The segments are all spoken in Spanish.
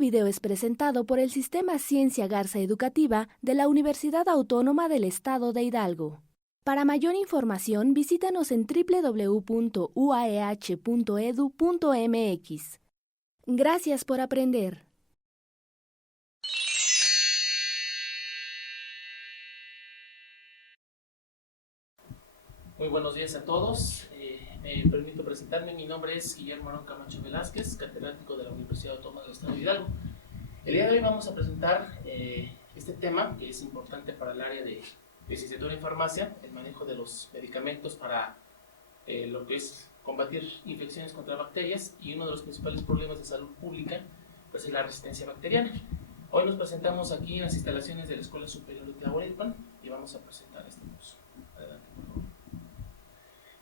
video es presentado por el Sistema Ciencia Garza Educativa de la Universidad Autónoma del Estado de Hidalgo. Para mayor información, visítanos en www.uaeh.edu.mx. Gracias por aprender. Muy buenos días a todos. Me permito presentarme. Mi nombre es Guillermo Arón Camacho Velázquez, catedrático de la Universidad Autónoma del Estado de Hidalgo. El día de hoy vamos a presentar este tema que es importante para el área de licenciatura en farmacia, el manejo de los medicamentos para lo que es combatir infecciones contra bacterias, y uno de los principales problemas de salud pública pues es la resistencia bacteriana. Hoy nos presentamos aquí en las instalaciones de la Escuela Superior de Tlahuelpan y vamos a presentar este curso. Adelante, por favor.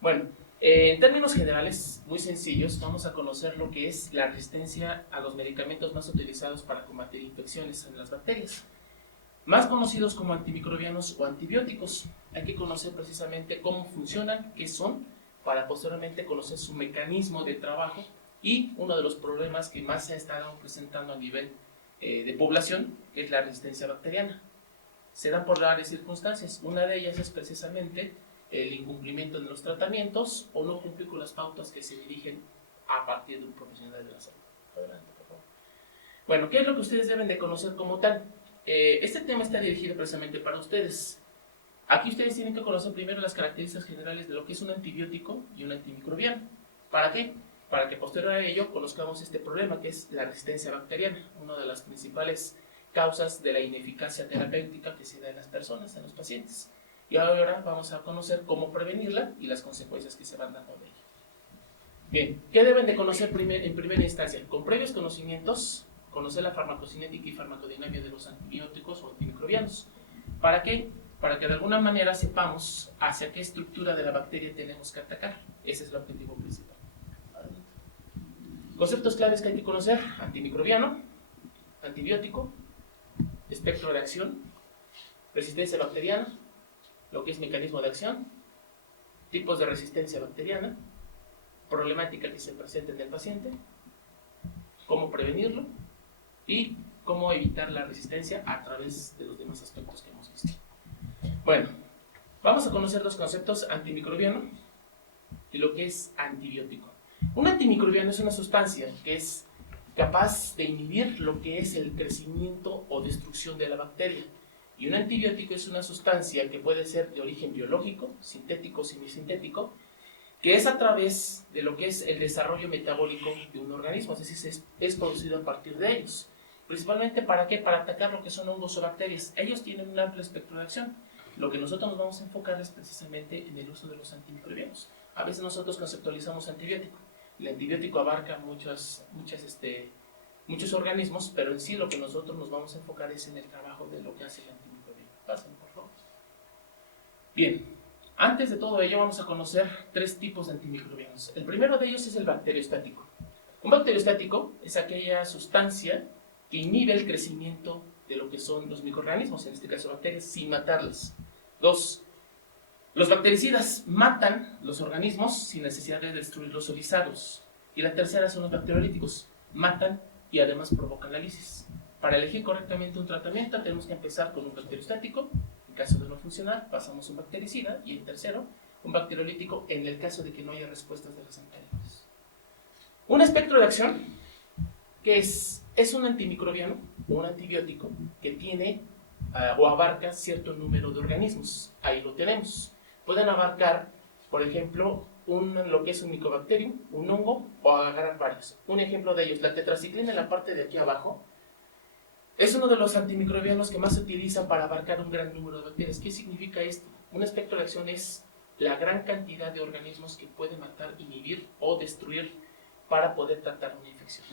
Bueno, en términos generales, muy sencillos, vamos a conocer lo que es la resistencia a los medicamentos más utilizados para combatir infecciones en las bacterias, más conocidos como antimicrobianos o antibióticos. Hay que conocer precisamente cómo funcionan, qué son, para posteriormente conocer su mecanismo de trabajo y uno de los problemas que más se ha estado presentando a nivel de población, que es la resistencia bacteriana. Se da por varias circunstancias. Una de ellas es precisamente el incumplimiento de los tratamientos o no cumplir con las pautas que se dirigen a partir de un profesional de la salud. Adelante, por favor. Bueno, ¿qué es lo que ustedes deben de conocer como tal? Este tema está dirigido precisamente para ustedes. Aquí ustedes tienen que conocer primero las características generales de lo que es un antibiótico y un antimicrobiano. ¿Para qué? Para que posterior a ello conozcamos este problema que es la resistencia bacteriana, una de las principales causas de la ineficacia terapéutica que se da en las personas, en los pacientes. Y ahora vamos a conocer cómo prevenirla y las consecuencias que se van dando de ella. Bien, ¿qué deben de conocer en primera instancia? Con previos conocimientos, conocer la farmacocinética y farmacodinámica de los antibióticos o antimicrobianos. ¿Para qué? Para que de alguna manera sepamos hacia qué estructura de la bacteria tenemos que atacar. Ese es el objetivo principal. Conceptos claves que hay que conocer: antimicrobiano, antibiótico, espectro de acción, resistencia bacteriana, lo que es mecanismo de acción, tipos de resistencia bacteriana, problemática que se presenta en el paciente, cómo prevenirlo y cómo evitar la resistencia a través de los demás aspectos que hemos visto. Bueno, vamos a conocer dos conceptos: antimicrobiano y lo que es antibiótico. Un antimicrobiano es una sustancia que es capaz de inhibir lo que es el crecimiento o destrucción de la bacteria. Y un antibiótico es una sustancia que puede ser de origen biológico, sintético o semisintético, que es a través de lo que es el desarrollo metabólico de un organismo, es decir, es producido a partir de ellos. Principalmente, ¿para qué? Para atacar lo que son hongos o bacterias. Ellos tienen un amplio espectro de acción. Lo que nosotros nos vamos a enfocar es precisamente en el uso de los antimicrobianos. A veces nosotros conceptualizamos antibiótico. El antibiótico abarca muchos organismos, pero en sí lo que nosotros nos vamos a enfocar es en el trabajo de lo que hace el antimicrobiano. Pasen, por favor. Bien, antes de todo ello vamos a conocer tres tipos de antimicrobianos. El primero de ellos es el bacteriostático. Un bacteriostático es aquella sustancia que inhibe el crecimiento de lo que son los microorganismos, en este caso bacterias, sin matarlas. Dos, los bactericidas matan los organismos sin necesidad de destruirlos o lisarlos. Y la tercera son los bacteriolíticos, matan y además provocan la lisis. Para elegir correctamente un tratamiento tenemos que empezar con un bacteriostático. En caso de no funcionar, pasamos a un bactericida. Y en tercero, un bacteriolítico en el caso de que no haya respuestas de las anteriores. Un espectro de acción, que es un antimicrobiano o un antibiótico que tiene o abarca cierto número de organismos. Ahí lo tenemos. Pueden abarcar, por ejemplo, lo que es un micobacterium, un hongo, o agarrar varios. Un ejemplo de ellos, la tetraciclina en la parte de aquí abajo, es uno de los antimicrobianos que más se utilizan para abarcar un gran número de bacterias. ¿Qué significa esto? Un espectro de acción es la gran cantidad de organismos que puede matar, inhibir o destruir para poder tratar una infección.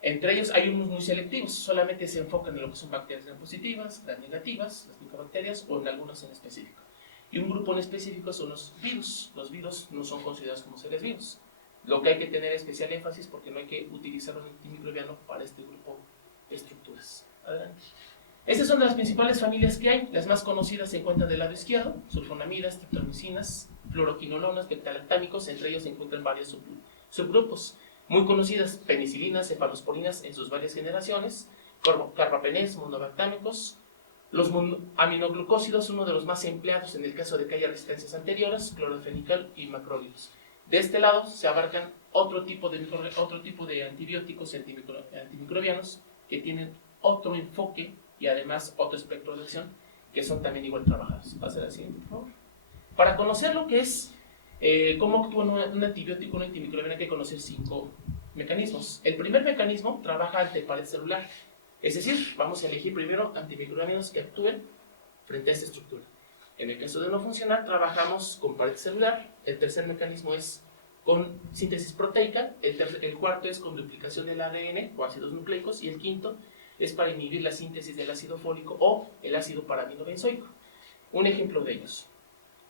Entre ellos hay unos muy selectivos, solamente se enfocan en lo que son bacterias gram positivas, gram negativas, las micobacterias o en algunos en específico. Y un grupo en específico son los virus. Los virus no son considerados como seres vivos. Lo que hay que tener especial énfasis porque no hay que utilizar un antimicrobiano para este grupo de estructuras. Adelante. Estas son las principales familias que hay. Las más conocidas se encuentran del lado izquierdo: sulfonamidas, streptomicinas, fluoroquinolonas, beta-lactámicos. Entre ellos se encuentran varios subgrupos. muy conocidas: penicilinas, cefalosporinas en sus varias generaciones, carbapenés, monobactámicos. Los aminoglucósidos, uno de los más empleados en el caso de que haya resistencias anteriores, clorofenical y macrólidos. De este lado se abarcan otro tipo de antibióticos y antimicrobianos que tienen otro enfoque y además otro espectro de acción, que son también igual trabajados. Pasa a la siguiente, por favor. Para conocer lo que es cómo actúa un antibiótico, un antimicrobiano, hay que conocer 5 mecanismos. El primer mecanismo trabaja ante pared celular, es decir, vamos a elegir primero antimicrobianos que actúen frente a esta estructura. En el caso de no funcionar, trabajamos con pared celular. El tercer mecanismo es con síntesis proteica. El cuarto es con duplicación del ADN o ácidos nucleicos. Y el quinto es para inhibir la síntesis del ácido fólico o el ácido paraminobenzoico. Un ejemplo de ellos.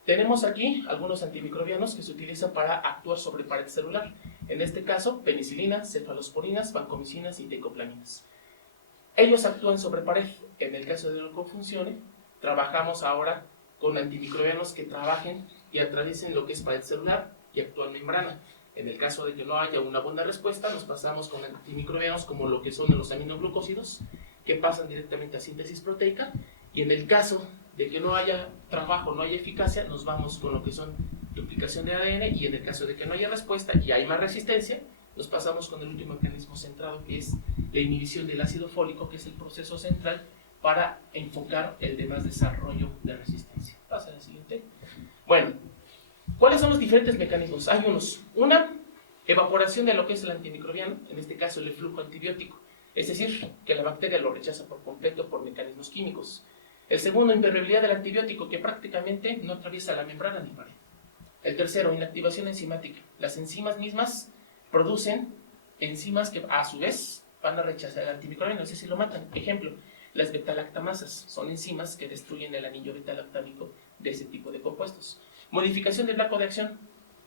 Tenemos aquí algunos antimicrobianos que se utilizan para actuar sobre pared celular. En este caso, penicilina, cefalosporinas, vancomicinas y teicoplaminas. Ellos actúan sobre pared. En el caso de que no funcione, trabajamos ahora con antimicrobianos que trabajen y atraviesen lo que es pared celular y actúan membrana. En el caso de que no haya una buena respuesta, nos pasamos con antimicrobianos como lo que son los aminoglucósidos, que pasan directamente a síntesis proteica. Y en el caso de que no haya trabajo, no haya eficacia, nos vamos con lo que son duplicación de ADN. Y en el caso de que no haya respuesta y hay más resistencia, nos pasamos con el último mecanismo centrado, que es la inhibición del ácido fólico, que es el proceso central para enfocar el demás desarrollo de resistencia. Pasa al siguiente. Bueno, ¿cuáles son los diferentes mecanismos? Hay unos. Una, evaporación de lo que es el antimicrobiano, en este caso el flujo antibiótico, es decir, que la bacteria lo rechaza por completo por mecanismos químicos. El segundo, impermeabilidad del antibiótico, que prácticamente no atraviesa la membrana ni pared. El tercero, inactivación enzimática. Las enzimas mismas producen enzimas que a su vez van a rechazar el antimicrobiano, es decir, lo matan. Ejemplo, las betalactamasas son enzimas que destruyen el anillo betalactámico de ese tipo de compuestos. Modificación del blanco de acción.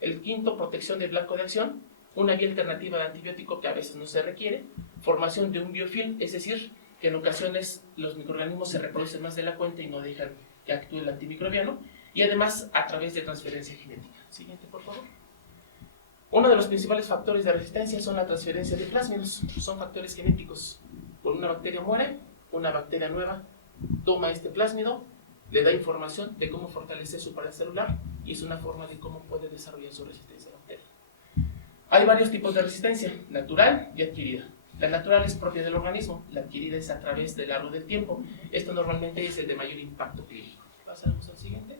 El quinto, protección del blanco de acción, una vía alternativa de antibiótico que a veces no se requiere. Formación de un biofilm, es decir, que en ocasiones los microorganismos se reproducen más de la cuenta y no dejan que actúe el antimicrobiano. Y además a través de transferencia genética. Siguiente, por favor. Uno de los principales factores de resistencia son la transferencia de plásmidos. Son factores genéticos. Cuando una bacteria muere, una bacteria nueva toma este plásmido, le da información de cómo fortalecer su pared celular y es una forma de cómo puede desarrollar su resistencia a la bacteria. Hay varios tipos de resistencia, natural y adquirida. La natural es propia del organismo, la adquirida es a través del largo del tiempo. Esto normalmente es el de mayor impacto clínico. Pasamos al siguiente.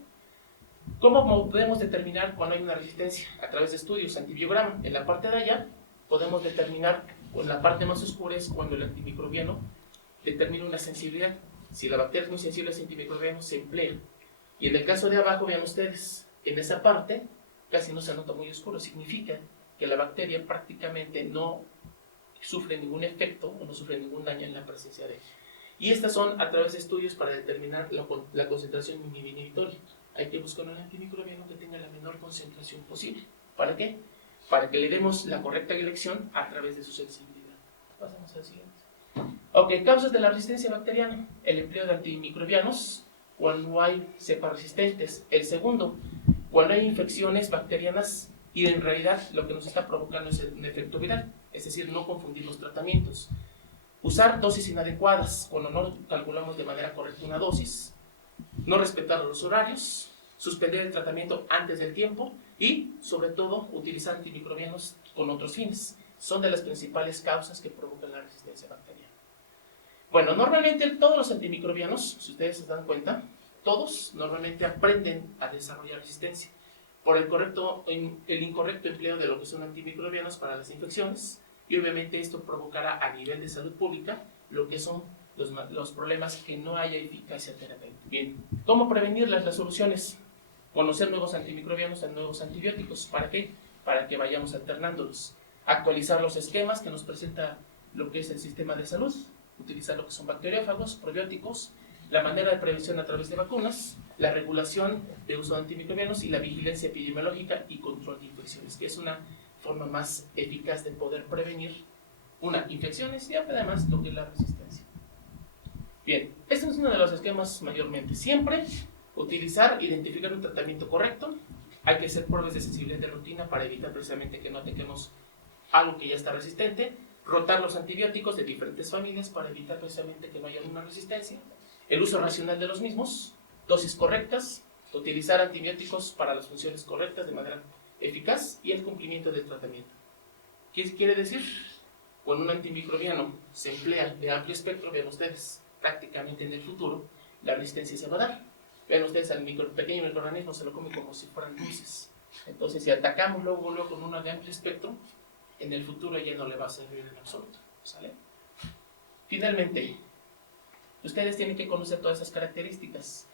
¿Cómo podemos determinar cuando hay una resistencia? A través de estudios, antibiograma. En la parte de allá podemos determinar, o en la parte más oscura es cuando el antimicrobiano determina una sensibilidad. Si la bacteria es muy sensible a ese antimicrobiano, se emplea. Y en el caso de abajo, vean ustedes, en esa parte casi no se nota muy oscuro. Significa que la bacteria prácticamente no sufre ningún efecto o no sufre ningún daño en la presencia de ella. Y estas son a través de estudios para determinar la concentración inhibitoria. Hay que buscar un antimicrobiano que tenga la menor concentración posible. ¿Para qué? Para que le demos la correcta elección a través de su sensibilidad. Pasamos al siguiente. Ok, causas de la resistencia bacteriana. El empleo de antimicrobianos cuando hay cepas resistentes. El segundo, cuando hay infecciones bacterianas y en realidad lo que nos está provocando es un efecto viral. Es decir, no confundir los tratamientos. Usar dosis inadecuadas cuando no calculamos de manera correcta una dosis. No respetar los horarios, suspender el tratamiento antes del tiempo y, sobre todo, utilizar antimicrobianos con otros fines. Son de las principales causas que provocan la resistencia bacteriana. Bueno, normalmente todos los antimicrobianos, si ustedes se dan cuenta, todos normalmente aprenden a desarrollar resistencia por el incorrecto empleo de lo que son antimicrobianos para las infecciones y obviamente esto provocará a nivel de salud pública lo que son los problemas que no haya eficacia terapéutica. Bien, ¿cómo prevenirlas? Las soluciones. Conocer nuevos antimicrobianos, nuevos antibióticos. ¿Para qué? Para que vayamos alternándolos. Actualizar los esquemas que nos presenta lo que es el sistema de salud. Utilizar lo que son bacteriófagos, probióticos, la manera de prevención a través de vacunas, la regulación de uso de antimicrobianos y la vigilancia epidemiológica y control de infecciones, que es una forma más eficaz de poder prevenir infecciones y además lo que es la resistencia. Bien, este es uno de los esquemas mayormente. Siempre identificar un tratamiento correcto. Hay que hacer pruebas de sensibilidad de rutina para evitar precisamente que no ataquemos algo que ya está resistente, rotar los antibióticos de diferentes familias para evitar precisamente que no haya una resistencia, el uso racional de los mismos, dosis correctas, utilizar antibióticos para las funciones correctas de manera eficaz y el cumplimiento del tratamiento. ¿Qué quiere decir? Cuando un antimicrobiano se emplea de amplio espectro, vean ustedes, prácticamente en el futuro, la resistencia se va a dar. Vean ustedes, al pequeño microorganismo se lo come como si fueran dulces. Entonces, si atacamos luego con una de amplio espectro, en el futuro ya no le va a servir en absoluto. ¿Sale? Finalmente, ustedes tienen que conocer todas esas características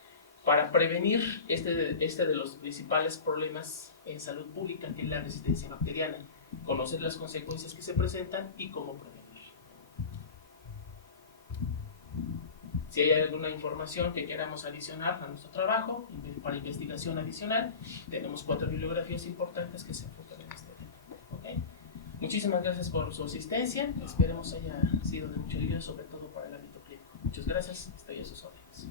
para prevenir este de los principales problemas en salud pública, que es la resistencia bacteriana. Conocer las consecuencias que se presentan y cómo prevenir. Si hay alguna información que queramos adicionar a nuestro trabajo, para investigación adicional, tenemos 4 bibliografías importantes que se enfocan en este tema. ¿Okay? Muchísimas gracias por su asistencia. Esperemos haya sido de mucha ayuda, sobre todo para el ámbito clínico. Muchas gracias. Estoy a sus órdenes.